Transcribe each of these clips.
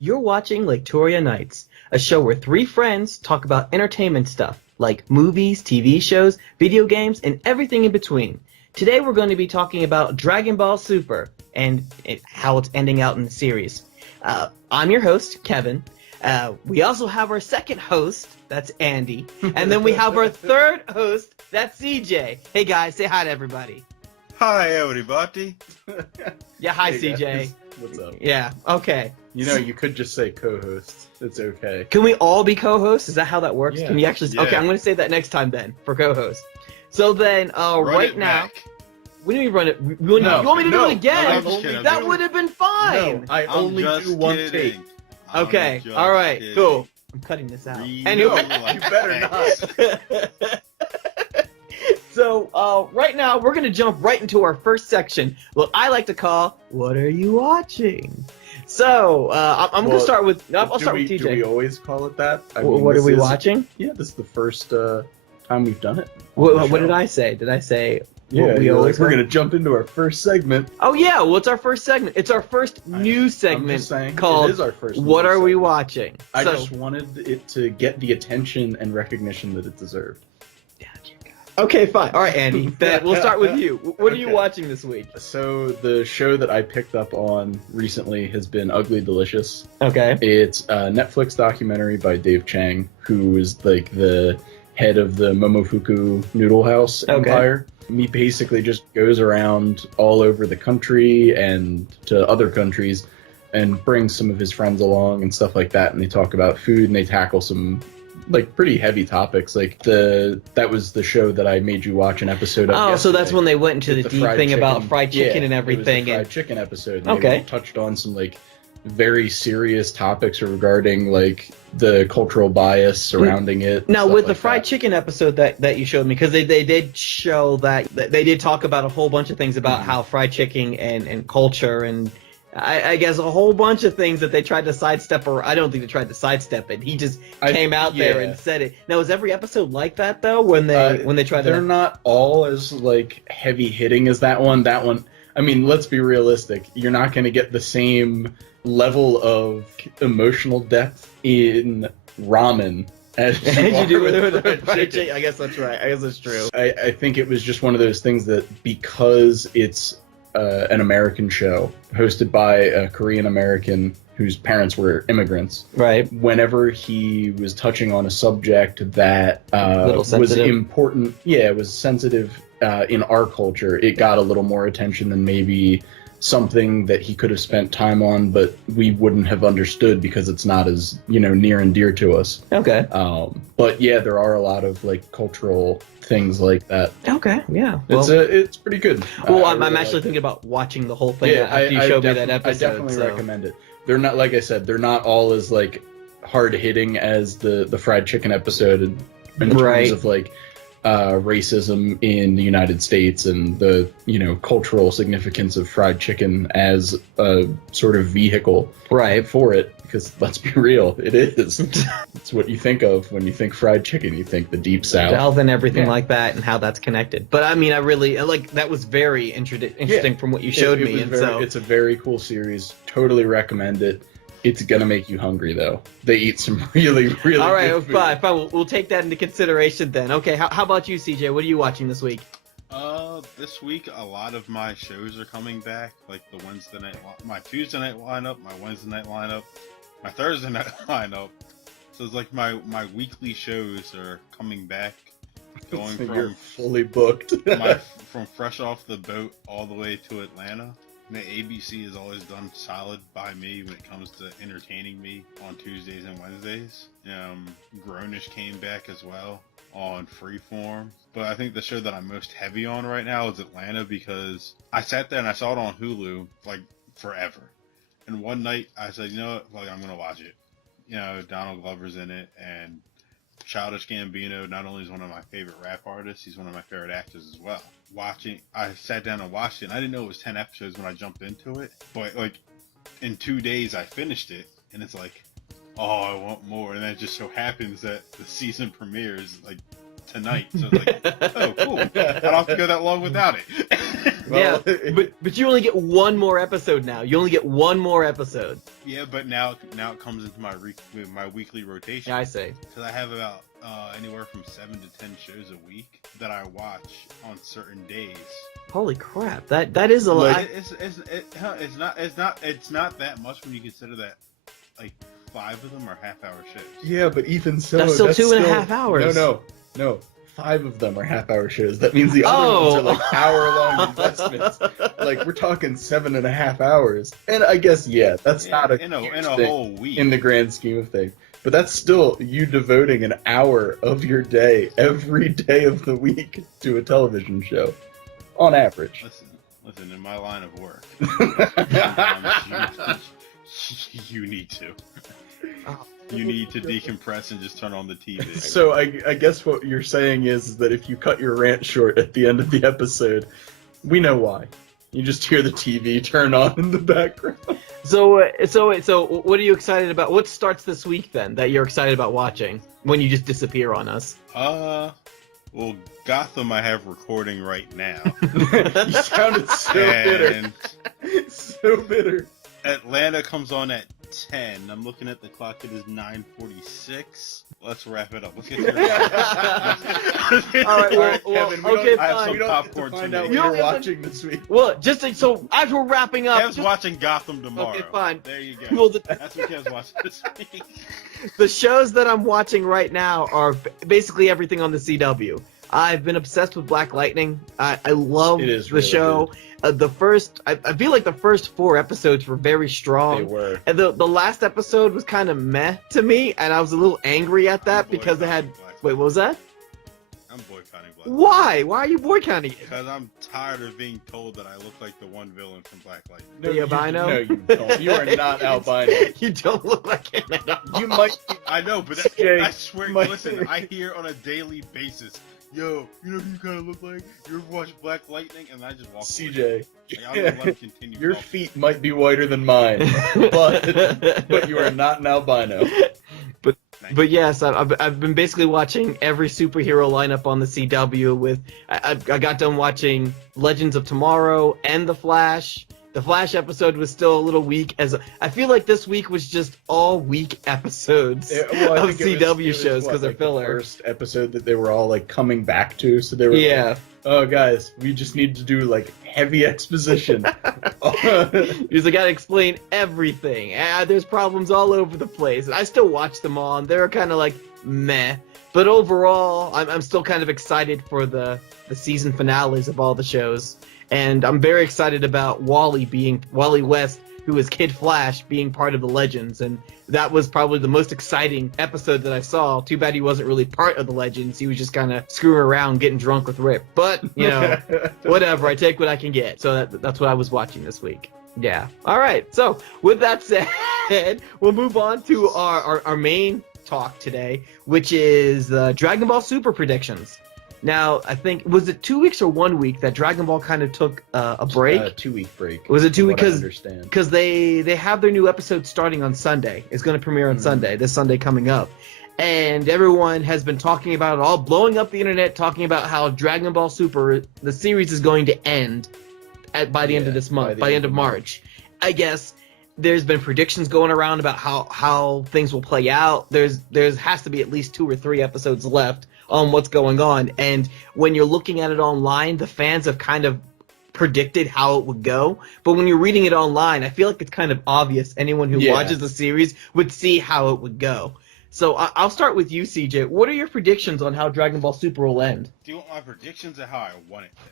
You're watching Laketoria Nights, a show where three friends talk about entertainment stuff, like movies, TV shows, video games, and everything in between. Today we're going to be talking about Dragonball Super and how it's ending out in the series. I'm your host, Kevin. We also have our second host, that's Andy. And then we have our third host, that's CJ. Hey guys, say hi to everybody. Hi, everybody. Yeah, hi Hey, CJ. guys. What's up? Yeah, okay. You know, you could just say co-host. It's okay. Can we all be co-hosts? Is that how that works? Yeah. Can you actually? Yeah. Okay, I'm going to say that next time then for co-host. So then, Run right it now, back. we need to run it. You want me to do no, it again? I'm just kidding. That would have been fine. No, I I'm only just do one kidding. take. I'm Okay, just all right, kidding. cool. I'm cutting this out. We Anyway, know You better not. so right now we're going to jump right into our first section, what I like to call "What Are You Watching?" So I'm going to start with. No, I'll start with TJ. Do we always call it that? What are we watching? Yeah, this is the first time we've done it. What did I say? Did I say? Yeah, what we you're always like, we're want? gonna jump into our first segment. Oh yeah, what's our first segment? It's our first new I'm segment just saying, called it is our first. "What new Are We segment. Watching?" I So, just wanted it to get the attention and recognition that it deserved. okay, fine. All right, Andy. We'll start with you. What are you Okay. watching this week? So the show that I picked up on recently has been Ugly Delicious. Okay. It's a Netflix documentary by Dave Chang, who is like the head of the Momofuku Noodle House Okay. empire. He basically just goes around all over the country and to other countries and brings some of his friends along and stuff like that. And they talk about food and they tackle some like pretty heavy topics. Like that was the show that I made you watch an episode of. Oh, so that's yesterday. when they went into With the the deep fried thing about chicken. fried chicken Yeah, and everything. It was the fried And chicken episode. And Okay. They touched on some like very serious topics regarding like the cultural bias surrounding it. now stuff with the like fried that. chicken episode that you showed me, because they did show that they did talk about a whole bunch of things about Mhm. how fried chicken and culture and I guess a whole bunch of things that they tried to sidestep, or I don't think they tried to sidestep it. He just came out there yeah. and said it. Now, is every episode like that though? When they try They're to not all as like heavy hitting as that one. That one, I mean, let's be realistic. You're not going to get the same level of emotional depth in ramen as as you do with are the fried fried chicken. chicken. I guess that's right. I guess that's true. I think it was just one of those things that because it's an American show hosted by a Korean American whose parents were immigrants, Right. whenever he was touching on a subject that Little was sensitive. important, yeah, it was sensitive in our culture, it got a little more attention than maybe something that he could have spent time on, but we wouldn't have understood because it's not as, near and dear to us. Okay. But yeah, there are a lot of like cultural things like that. Okay. Yeah. Well, It's pretty good. well I I'm really actually like thinking about watching the whole it. thing after you showed me that episode. I definitely so. recommend it. They're not, like I said, they're not all as like hard hitting as the fried chicken episode in terms Right. of like racism in the United States and the cultural significance of fried chicken as a sort of vehicle Right. for it. Because let's be real, it is. It's what you think of when you think fried chicken. You think the deep south. Health and everything Yeah. like that, and how that's connected. But I mean, I really like that was very interesting from what you showed It me, was and very- so it's a very cool series. Totally recommend it. It's gonna make you hungry though. They eat some really, really. all right, good food. fine. We'll take that into consideration then. Okay, how about you, CJ? What are you watching this week? This week a lot of my shows are coming back, like the Wednesday night, my Tuesday night lineup, my Wednesday night lineup, my Thursday night lineup. So it's like my weekly shows are coming back, going So you're from fully booked. from fresh off the boat all the way to Atlanta. The ABC has always done solid by me when it comes to entertaining me on Tuesdays and Wednesdays. Grownish came back as well on Freeform. But I think the show that I'm most heavy on right now is Atlanta, because I sat there and I saw it on Hulu like forever. And one night I said, you know what, like I'm gonna watch it. Donald Glover's in it, and Childish Gambino not only is one of my favorite rap artists, he's one of my favorite actors as well. I sat down and watched it, and I didn't know it was 10 episodes when I jumped into it, but like in 2 days I finished it, and it's like, oh, I want more. And then it just so happens that the season premieres like tonight. So it's like, oh, cool. I don't have to go that long without it. Yeah, but you only get one more episode now. You only get one more episode. Yeah, but now it comes into my weekly rotation. Yeah, I say. Because I have about anywhere from 7 to 10 shows a week that I watch on certain days. Holy crap! That is a lot. It's not that much when you consider that like 5 of them are half-hour shows. Yeah, but even so, That's still 2.5 hours. No. 5 of them are half-hour shows. That means the other ones are like hour-long investments. Like we're talking 7.5 hours. And I guess that's not a in a thing whole week in the grand scheme of things. But that's still you devoting an hour of your day every day of the week to a television show, on average. Listen. In my line of work, you need to. You need to decompress and just turn on the TV. So I guess what you're saying is that if you cut your rant short at the end of the episode, we know why. You just hear the TV turn on in the background. So what are you excited about? What starts this week then that you're excited about watching when you just disappear on us? Well, Gotham I have recording right now. You sounded so bitter. So bitter. Atlanta comes on at 10. I'm looking at the clock. It is 9:46. Let's wrap it up. Let's get to it. All right, well, Kevin. okay, I have fine. some We don't popcorn have to find to out make. what you're watching this week. Well, so as we're wrapping up, Kev's watching Gotham tomorrow. Okay, fine. There you go. Well, That's what Kev's watching this week. the shows that I'm watching right now are basically everything on the CW. I've been obsessed with Black Lightning. I love It is the really show. I feel like the first 4 episodes were very strong. They were. And the last episode was kind of meh to me, and I was a little angry at that because they had. Wait, what was that? I'm boycotting Black. Why? Why are you boycotting it? Because I'm tired of being told that I look like the one villain from Black Lightning. No, The albino? No, you don't. You are not albino. You don't look like him at all. You might. I know, but CJ, I swear, my- listen, I hear on a daily basis, yo, you know who you kind of look like? You ever watch Black Lightning? And I just walk away. CJ, Like, I'm gonna let him continue your talking. feet might be whiter than mine, but you are not an albino. But yes, I've been basically watching every superhero lineup on the CW. I got done watching Legends of Tomorrow and The Flash. The Flash episode was still a little weak, as I feel like this week was just all weak episodes I of think CW it was shows because they're like filler. The first episode that they were all like coming back to, so they were Yeah. like, oh guys, we just need to do like heavy exposition. Because I gotta explain everything. There's problems all over the place. I still watch them all, and they're kind of like meh. But overall, I'm still kind of excited for the season finales of all the shows. And I'm very excited about Wally West, who is Kid Flash, being part of the Legends. And that was probably the most exciting episode that I saw. Too bad he wasn't really part of the Legends. He was just kind of screwing around, getting drunk with Rip. But, you know, whatever. I take what I can get. So that's what I was watching this week. Yeah. All right. So with that said, we'll move on to our main talk today, which is Dragon Ball Super predictions. Now, I think, was it 2 weeks or 1 week that Dragon Ball kind of took a break? 2-week break. Was it 2 weeks? Understand? Because they have their new episode starting on Sunday. It's going to premiere on Sunday, this Sunday coming up. And everyone has been talking about it, all blowing up the internet, talking about how Dragon Ball Super, the series, is going to end by the end of this month, by the end of March. I guess there's been predictions going around about how things will play out. There has to be at least 2 or 3 episodes left on what's going on. And when you're looking at it online, the fans have kind of predicted how it would go. But when you're reading it online, I feel like it's kind of obvious. Anyone who watches the series would see how it would go. So I'll start with you, CJ. What are your predictions on how Dragon Ball Super will end? Do you want my predictions or how I want it to end?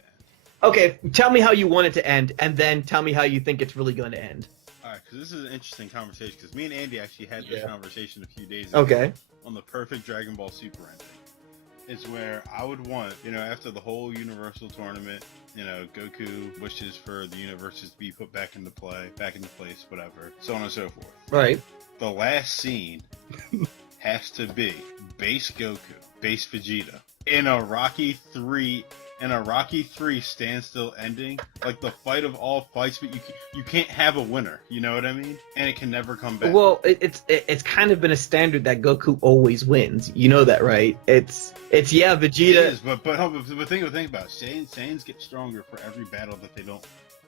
Okay, tell me how you want it to end, and then tell me how you think it's really going to end. Alright, because this is an interesting conversation, because me and Andy actually had this conversation a few days ago. Okay. On the perfect Dragon Ball Super ending. It's where I would want, after the whole Universal Tournament, Goku wishes for the universes to be put back into place, whatever, so on and so forth. Right. The last scene has to be base Goku, base Vegeta, in a Rocky 3 in a Rocky 3 standstill ending, like the fight of all fights, but you can't have a winner. You know what I mean? And it can never come back. Well, it's kind of been a standard that Goku always wins. You know that, right? It's yeah, Vegeta. It is, but think about it. Saiyans get stronger for every battle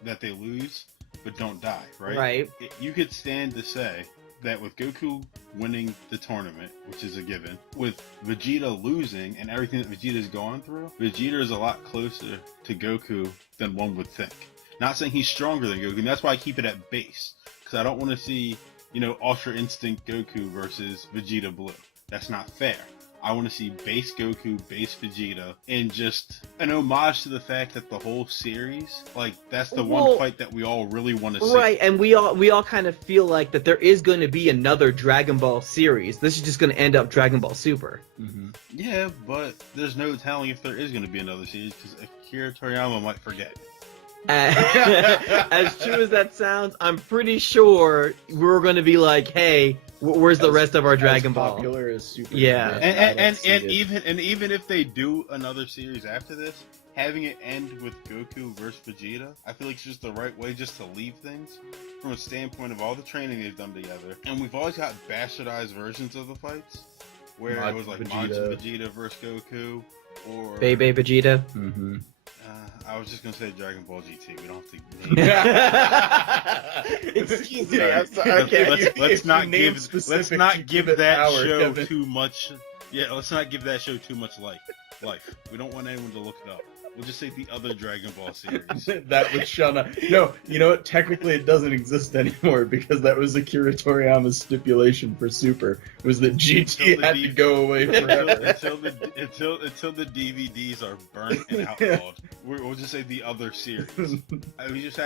that they lose, but don't die. Right? Right. You could stand to say that with Goku winning the tournament, which is a given, with Vegeta losing and everything that Vegeta's gone through, Vegeta is a lot closer to Goku than one would think. Not saying he's stronger than Goku, and that's why I keep it at base, because I don't want to see, Ultra Instinct Goku versus Vegeta Blue. That's not fair. I want to see base Goku, base Vegeta, and just an homage to the fact that the whole series, like, that's the one fight that we all really want to see. Right, and we all kind of feel like that there is going to be another Dragon Ball series. This is just going to end up Dragon Ball Super. Mm-hmm. Yeah, but there's no telling if there is going to be another series, because Akira Toriyama might forget. As true as that sounds, I'm pretty sure we're going to be like, hey, where's the rest of our Dragon Ball? Popular as Super. Yeah. And even if they do another series after this, having it end with Goku versus Vegeta, I feel like it's just the right way just to leave things from a standpoint of all the training they've done together. And we've always got bastardized versions of the fights, where it was like Majin Vegeta versus Goku, or Bebe Vegeta. Mm-hmm. I was just gonna say Dragon Ball GT. We don't have to. Excuse me. I'm sorry. Okay. Let's not give that show Kevin. too much. Yeah, let's not give that show too much life. We don't want anyone to look it up. We'll just say the other Dragon Ball series. That was Shana. No, you know what? Technically, it doesn't exist anymore because that was Akira Toriyama's stipulation for Super. Was that GT had to go away forever. until the DVDs are burnt and outlawed. We'll just say the other series. We just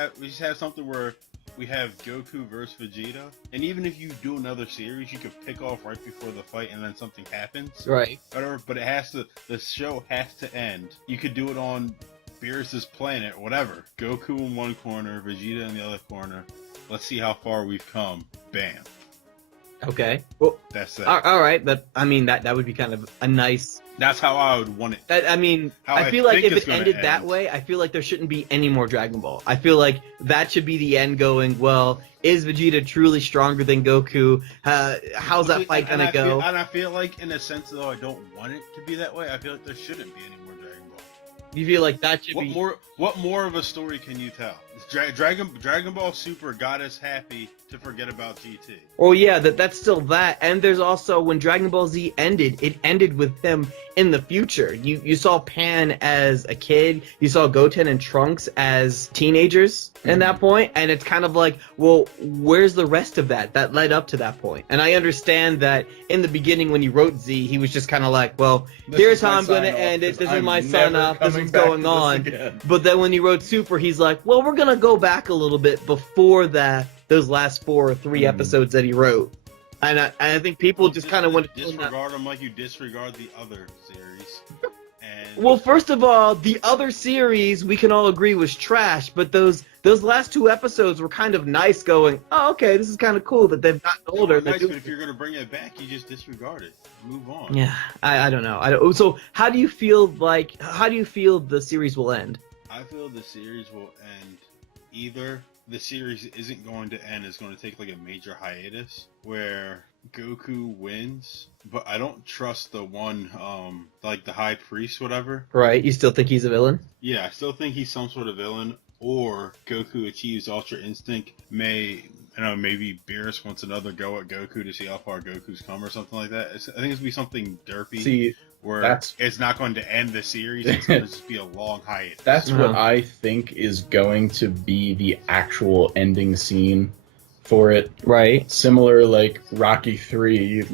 have something where we have Goku versus Vegeta, and even if you do another series, you could pick off right before the fight, and then something happens. Right. Whatever, but the show has to end. You could do it on Beerus's planet, whatever. Goku in one corner, Vegeta in the other corner. Let's see how far we've come. Bam. Okay. Well, that's it. All right. That would be kind of a nice. That's how I would want it. I feel like if it ended that way, I feel like there shouldn't be any more Dragon Ball. I feel like that should be the end going, well, is Vegeta truly stronger than Goku? How's that fight gonna go? And I feel like, in a sense, though, I don't want it to be that way. I feel like there shouldn't be any more Dragon Ball. You feel like that should be... What more of a story can you tell? Dragon Ball Super got us happy to forget about GT. Well, yeah, that's still that. And there's also, when Dragon Ball Z ended, it ended with him in the future. You saw Pan as a kid. You saw Goten and Trunks as teenagers in that point. And it's kind of like, well, where's the rest of that led up to that point? And I understand that in the beginning when he wrote Z, he was just kind of like, well, here's how I'm going to end it. This is my sign off. This is going on. But then when he wrote Super, he's like, well, we're going to go back a little bit before those last 4 or 3 episodes that he wrote. And I think people just kind of want to disregard them like you disregard the other series. Well, first of all, the other series we can all agree was trash, but those last 2 episodes were kind of nice. Going, oh, okay, this is kind of cool that they've gotten older. Nice, but if you're gonna bring it back, you just disregard it. Move on. Yeah, I don't know. So how do you feel the series will end? I feel the series will end either the series isn't going to end. It's going to take like a major hiatus where Goku wins, but I don't trust the one, like the High Priest, whatever. Right. You still think he's a villain? Yeah, I still think he's some sort of villain. Or Goku achieves Ultra Instinct. Maybe Beerus wants another go at Goku to see how far Goku's come or something like that. I think it's going to be something derpy. Where it's not going to end the series, it's going to just be a long hiatus. That's what I think is going to be the actual ending scene for it. Right. Similar like Rocky 3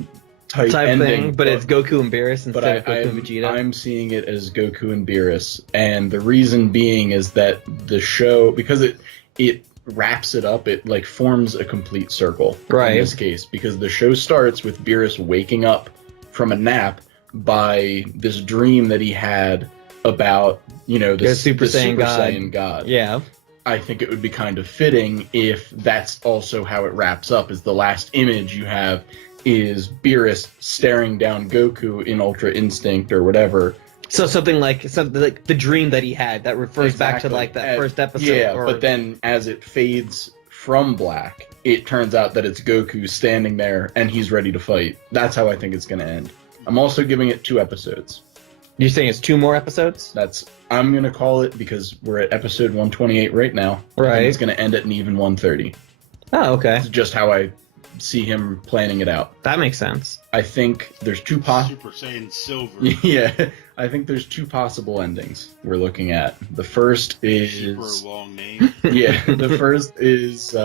type ending. Thing, but it's Goku and Beerus instead of Goku and Vegeta. I'm seeing it as Goku and Beerus. And the reason being is that the show, because it wraps it up, it like forms a complete circle in this case. Because the show starts with Beerus waking up from a nap by this dream that he had about, the Super Saiyan God. Yeah. I think it would be kind of fitting if that's also how it wraps up, is the last image you have is Beerus staring down Goku in Ultra Instinct or whatever, So something like the dream that he had that refers back to like that first episode. Yeah, but then as it fades from black, it turns out that it's Goku standing there and he's ready to fight. That's how I think it's going to end. I'm also giving it 2 episodes. You're saying it's 2 more episodes? I'm going to call it because we're at episode 128 right now. Right. And it's going to end at an even 130. Oh, okay. It's just how I see him planning it out. That makes sense. I think there's 2 Super Saiyan Silver. Yeah, I think there's 2 possible endings we're looking at. The first is Super long name. Yeah, the first is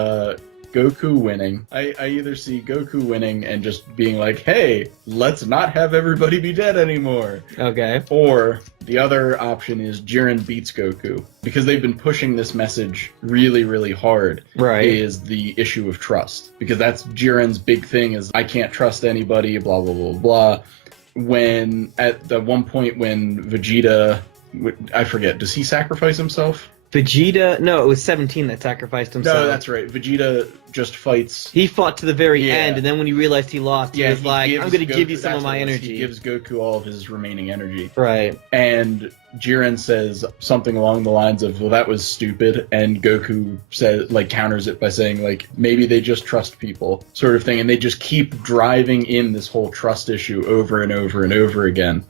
Goku winning. I either see Goku winning and just being like, hey, let's not have everybody be dead anymore. Okay. Or the other option is Jiren beats Goku. Because they've been pushing this message really, really hard. Right. Is the issue of trust. Because that's Jiren's big thing is, I can't trust anybody, blah, blah, blah, blah. When, at the one point when Vegeta, I forget, does he sacrifice himself? Vegeta, no, it was 17 that sacrificed himself. No, that's right. Vegeta just fights. He fought to the very Yeah. end, and then when he realized he lost, he was like, I'm going to give you some of that's my what it was. energy. He gives Goku all of his remaining energy. Right. And Jiren says something along the lines of, well, that was stupid. And Goku says, like, counters it by saying, like, maybe they just trust people, sort of thing. And they just keep driving in this whole trust issue over and over and over again.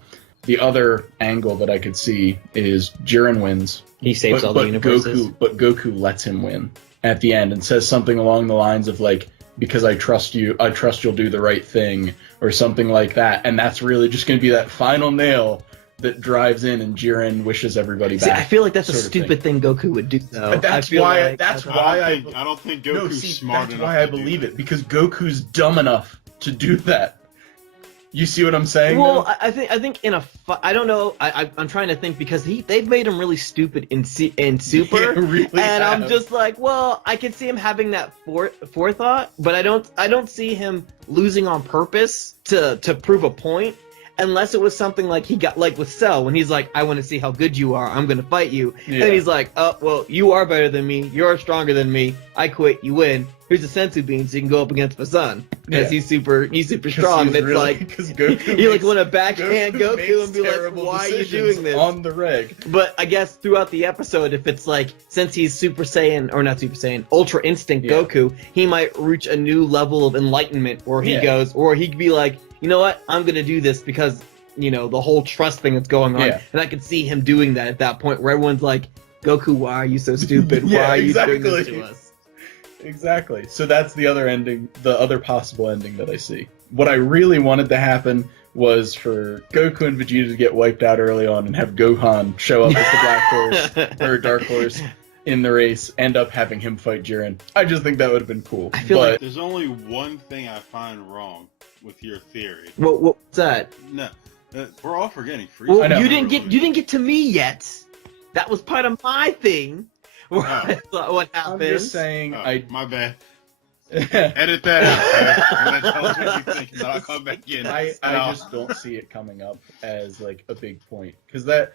The other angle that I could see is Jiren wins. He saves all the universes. Goku lets him win at the end and says something along the lines of, like, because I trust you, I trust you'll do the right thing, or something like that. And that's really just going to be that final nail that drives in, and Jiren wishes everybody back. See, I feel like that's a stupid thing Goku would do, though. That's why. I don't think Goku's smart enough. That's why I believe it, because Goku's dumb enough to do that. You see what I'm saying? Well, though? I think in I don't know. I'm trying to think because they've made him really stupid in Super, Yeah, really and have. I'm just like, well, I can see him having that forethought, but I don't see him losing on purpose to prove a point. Unless it was something like he got like with Cell when he's like, I want to see how good you are, I'm gonna fight you, Yeah. and he's like, oh well, you are better than me, you're stronger than me, I quit, you win. Here's a sensu bean so you can go up against my son because Yeah. he's super strong. And it's really, like because Goku you like want to backhand Goku makes and be like, terrible why are you decisions doing this? on the reg? But I guess throughout the episode, if it's like, since he's Super Saiyan, or not Super Saiyan, Ultra Instinct Yeah. Goku, he might reach a new level of enlightenment where he Yeah. goes, or he could be like, you know what, I'm going to do this because, you know, the whole trust thing that's going on. Yeah. And I could see him doing that at that point where everyone's like, Goku, why are you so stupid? Why Yeah, are you doing this exactly. to us? Exactly. So that's the other ending, the other possible ending that I see. What I really wanted to happen was for Goku and Vegeta to get wiped out early on and have Gohan show up as the Black Horse or Dark Horse in the race, end up having him fight Jiren. I just think that would have been cool. I feel but There's only one thing I find wrong with your theory. What's that? No, we're all forgetting Frieza. Well, I know. you didn't get to me yet. That was part of my thing. Where I thought what happened. I'm just saying, My bad. Edit that out. And then tell us what you think, and then I'll come back in. I just don't see it coming up as like a big point, because that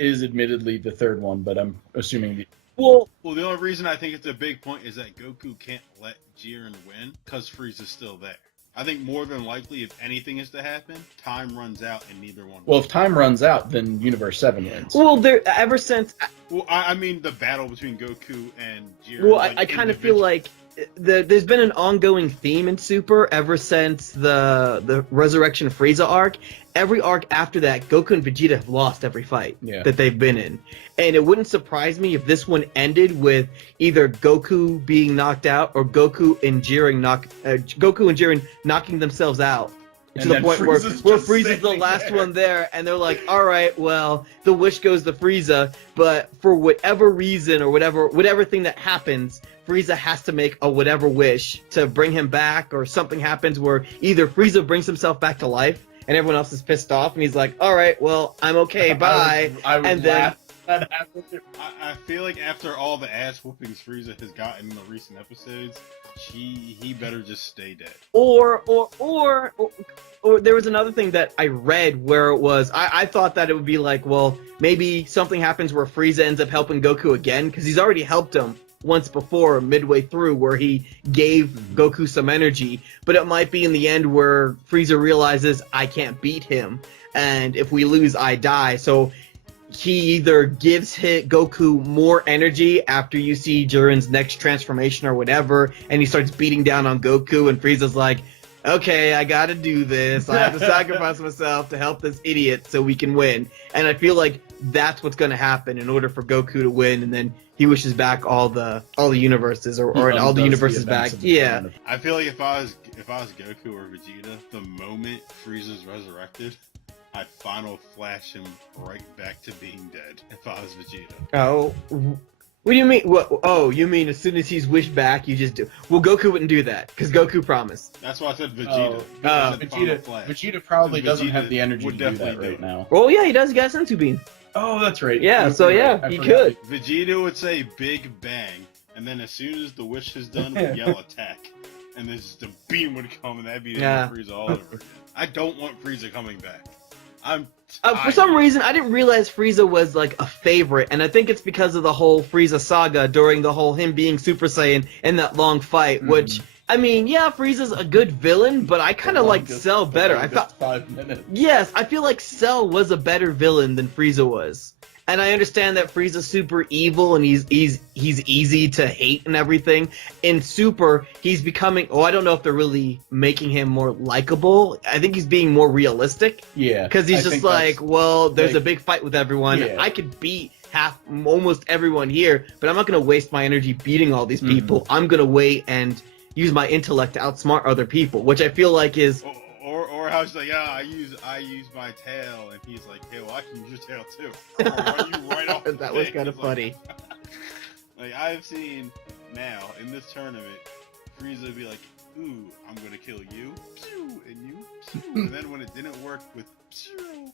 is admittedly the third one, but I'm assuming Well, the only reason I think it's a big point is that Goku can't let Jiren win because Frieza's still there. I think more than likely, if anything is to happen, time runs out and neither one. Well, if time runs out, then Universe 7 wins. well, there ever since. Well, I mean the battle between Goku and Jiren. Well, like, I kind of feel like there's been an ongoing theme in Super ever since the Resurrection Frieza arc. Every arc after that, Goku and Vegeta have lost every fight that they've been in. And it wouldn't surprise me if this one ended with either Goku being knocked out or Goku and Jiren knocking themselves out. To the point where Frieza's the last one there, and they're like, all right, well, the wish goes to Frieza, but for whatever reason or whatever thing that happens, Frieza has to make a whatever wish to bring him back, or something happens where either Frieza brings himself back to life, and everyone else is pissed off, and he's like, all right, well, I'm okay, bye. I would and then laugh if that happened. I feel like after all the ass whoopings Frieza has gotten in the recent episodes, he better just stay dead. Or there was another thing that I read where it was, I thought that it would be like, well, maybe something happens where Frieza ends up helping Goku again, because he's already helped him once before, midway through, where he gave Goku some energy. But it might be in the end where Frieza realizes, I can't beat him, and if we lose, I die. So he either gives Goku more energy after you see Jiren's next transformation or whatever, and he starts beating down on Goku, and Frieza's like, okay, I gotta do this. I have to sacrifice myself to help this idiot so we can win. And I feel like that's what's gonna happen in order for Goku to win, and then he wishes back all the universes or all the universes back. Yeah. I feel like if I was Goku or Vegeta, the moment Frieza's resurrected, I'd final flash him right back to being dead if I was Vegeta. Oh, what do you mean? What? Oh, you mean as soon as he's wished back, you just do? Well, Goku wouldn't do that because Goku promised. That's why I said Vegeta. Vegeta probably doesn't have the energy to do that right now. Oh yeah, he does. He got a Senzu Bean. Oh, that's right. Yeah, so yeah, he could. Vegeta would say Big Bang, and then as soon as the wish is done, would yell attack. And the beam would come, and that'd be Frieza all over again. I don't want Frieza coming back. For some reason, I didn't realize Frieza was like a favorite, and I think it's because of the whole Frieza saga during the whole him being Super Saiyan and that long fight. Which, I mean, yeah, Frieza's a good villain, but I kind of like Cell better. I thought 5 minutes. Yes, I feel like Cell was a better villain than Frieza was. And I understand that Frieza's super evil and he's easy to hate and everything. In Super, he's becoming... Oh, I don't know if they're really making him more likable. I think he's being more realistic. Yeah. Because he's just like, well, there's like, a big fight with everyone. Yeah. I could beat almost everyone here, but I'm not going to waste my energy beating all these people. I'm going to wait and use my intellect to outsmart other people, which I feel like is... Or how she's like, yeah, I use my tail, and he's like, hey, well, I can use your tail too. I'll run you right off. That was kind of funny. Like I've seen now in this tournament, Frieza be like, ooh, I'm gonna kill you, pew, and you, pew. And then when it didn't work with pew,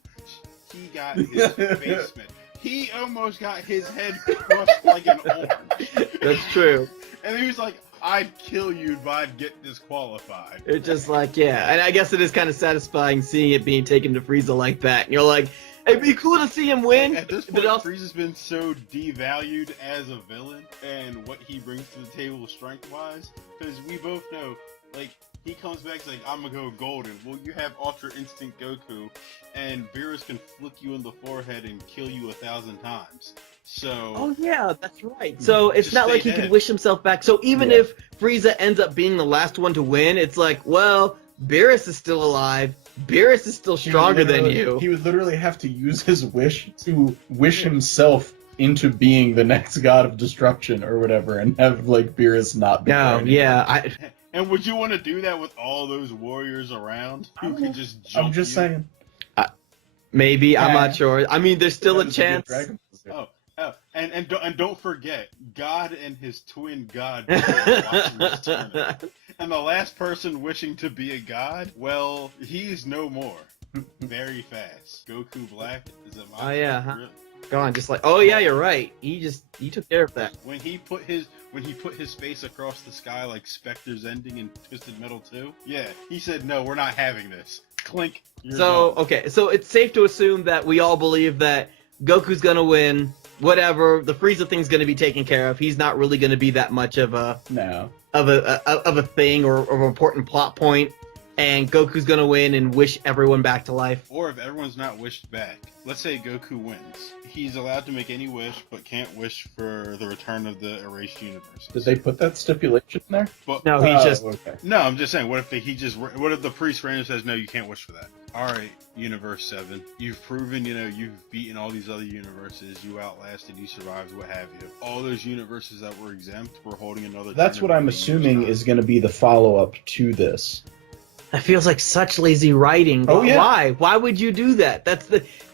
he got his basement. He almost got his head crushed like an orange. That's true. And he was like, I'd kill you if I'd get disqualified. It's just like, yeah. And I guess it is kind of satisfying seeing it being taken to Frieza like that. And you're like, it'd be cool to see him win. At this point, Frieza's been so devalued as a villain and what he brings to the table strength-wise. Because we both know, like, he comes back like, I'm gonna go golden. Well, you have Ultra Instinct Goku, and Beerus can flick you in the forehead and kill you 1,000 times. So. Oh yeah, that's right. So it's not like he dead. could wish himself back. So even if Frieza ends up being the last one to win, it's like, well, Beerus is still alive. Beerus is still stronger than you. He would literally have to use his wish to wish himself into being the next god of destruction or whatever, and have like Beerus not be. No, yeah. And would you want to do that with all those warriors around who can just jump? I'm just saying. Maybe I'm not sure. I mean, there's still a chance. And don't forget, God and his twin god watching this tournament. And the last person wishing to be a god, well, he's no more. Very fast. Goku Black is a monster. Oh yeah, huh? Go on, just like, oh yeah, you're right. He took care of that. When he put his face across the sky like Spectre's ending in Twisted Metal 2, yeah, he said, no, we're not having this. Clink. So okay, so it's safe to assume that we all believe that Goku's gonna win. Whatever, the Frieza thing's gonna be taken care of. He's not really gonna be that much of a thing or of an important plot point. And Goku's gonna win and wish everyone back to life. Or if everyone's not wished back, let's say Goku wins. He's allowed to make any wish, but can't wish for the return of the erased universes. Did they put that stipulation there? But, no, he just. Okay. No, I'm just saying. What if what if the priest randomly says, no, you can't wish for that? All right, Universe 7, you've proven, you've beaten all these other universes. You outlasted, you survived, what have you. All those universes that were exempt, we're holding another. That's what I'm assuming is going to be the follow-up to this. That feels like such lazy writing. Oh, yeah. Why? Why would you do that?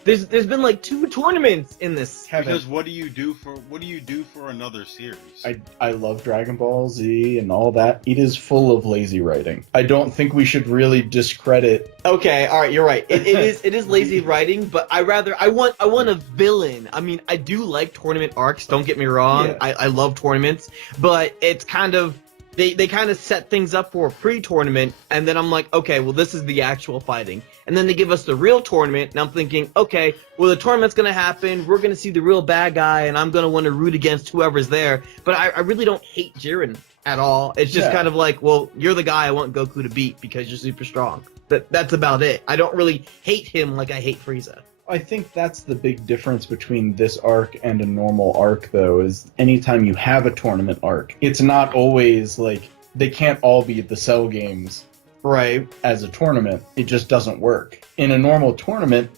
There's been like 2 tournaments in this. Because what do you do for another series? I love Dragon Ball Z and all that. It is full of lazy writing. I don't think we should really discredit. Okay, all right, you're right. It is lazy writing, but I want a villain. I mean, I do like tournament arcs. Don't get me wrong. Yeah. I love tournaments, but it's kind of they kind of set things up for a pre-tournament, and then I'm like, okay, well, this is the actual fighting. And then they give us the real tournament, and I'm thinking, okay, well, the tournament's going to happen, we're going to see the real bad guy, and I'm going to want to root against whoever's there. But I really don't hate Jiren at all. It's just kind of like, well, you're the guy I want Goku to beat because you're super strong. That's about it. I don't really hate him like I hate Frieza. I think that's the big difference between this arc and a normal arc, though, is anytime you have a tournament arc, it's not always like they can't all be the Cell games Right. as a tournament. It just doesn't work. In a normal tournament,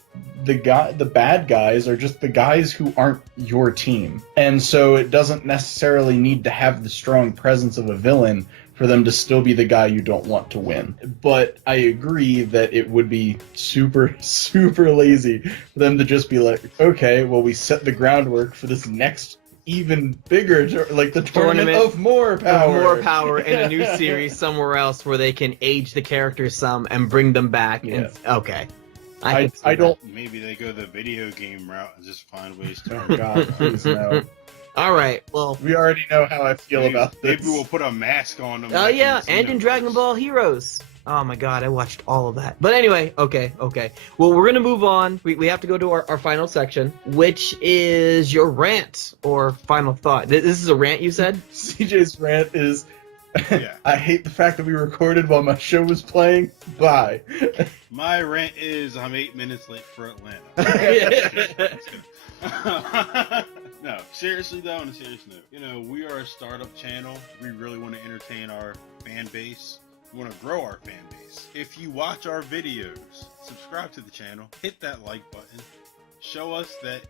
the bad guys are just the guys who aren't your team. And so it doesn't necessarily need to have the strong presence of a villain for them to still be the guy you don't want to win. But I agree that it would be super, super lazy for them to just be like, okay, well, we set the groundwork for this next even bigger, like the tournament of more power. More power in a new series somewhere else where they can age the characters some and bring them back. Yeah. And, okay. I don't... Maybe they go the video game route and just find ways to. Oh, God, please, no. All right, well... We already know how I feel about this. Maybe we'll put a mask on them. Oh, yeah, and in Dragon Ball Heroes. Oh, my God, I watched all of that. But anyway, okay. Well, we're going to move on. We have to go to our final section, which is your rant or final thought. This is a rant, you said? CJ's rant is... Yeah. I hate the fact that we recorded while my show was playing. Bye. My rant is I'm 8 minutes late for Atlanta. No, seriously though, on a serious note, you know, we are a startup channel. We really want to entertain our fan base. We want to grow our fan base. If you watch our videos, subscribe to the channel, hit that like button, show us that,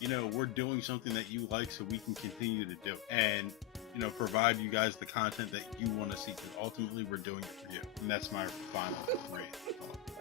you know, we're doing something that you like so we can continue to do. And, you know, provide you guys the content that you want to see, because ultimately we're doing it for you. And that's my final rant.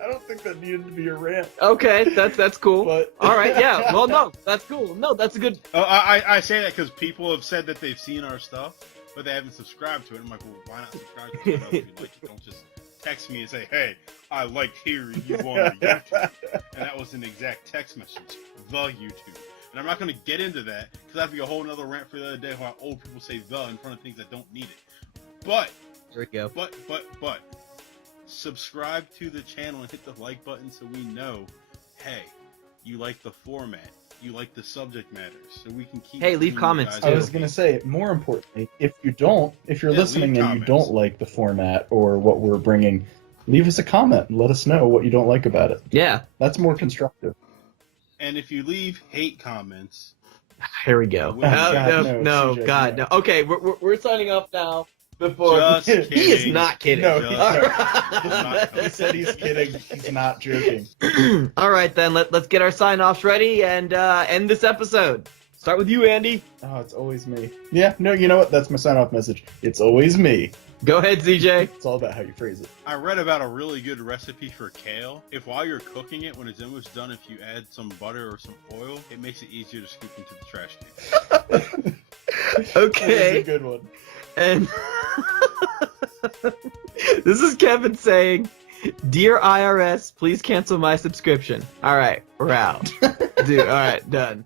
I don't think that needed to be a rant. Okay, that's cool. But... All right, yeah. Well, no, that's cool. No, that's a good... Oh, I say that because people have said that they've seen our stuff, but they haven't subscribed to it. I'm like, well, why not subscribe to it? If you like it, don't just text me and say, hey, I liked hearing you on the YouTube. And that was an exact text message. The YouTube. And I'm not going to get into that because that'd be a whole nother rant for the other day how old people say the in front of things that don't need it. But, there we go. But, subscribe to the channel and hit the like button so we know, hey, you like the format, you like the subject matters, so we can keep... Hey, leave comments, too. I was going to say, more importantly, if you're listening and you don't like the format or what we're bringing, leave us a comment and let us know what you don't like about it. Yeah. That's more constructive. And if you leave hate comments... Here we go. God, no, CJ, God, no. Okay, we're signing off now. Before Just he kidding. is not kidding. No, Just he said he's kidding. He's not joking. All right, then. Let's get our sign-offs ready and end this episode. Start with you, Andy. Oh, it's always me. Yeah, no, you know what? That's my sign-off message. It's always me. Go ahead, CJ. It's all about how you phrase it. I read about a really good recipe for kale. If while you're cooking it, when it's almost done, if you add some butter or some oil, it makes it easier to scoop into the trash can. Okay. That's a good one. And this is Kevin saying, "Dear IRS, please cancel my subscription." All right, we're out. Dude, all right, done.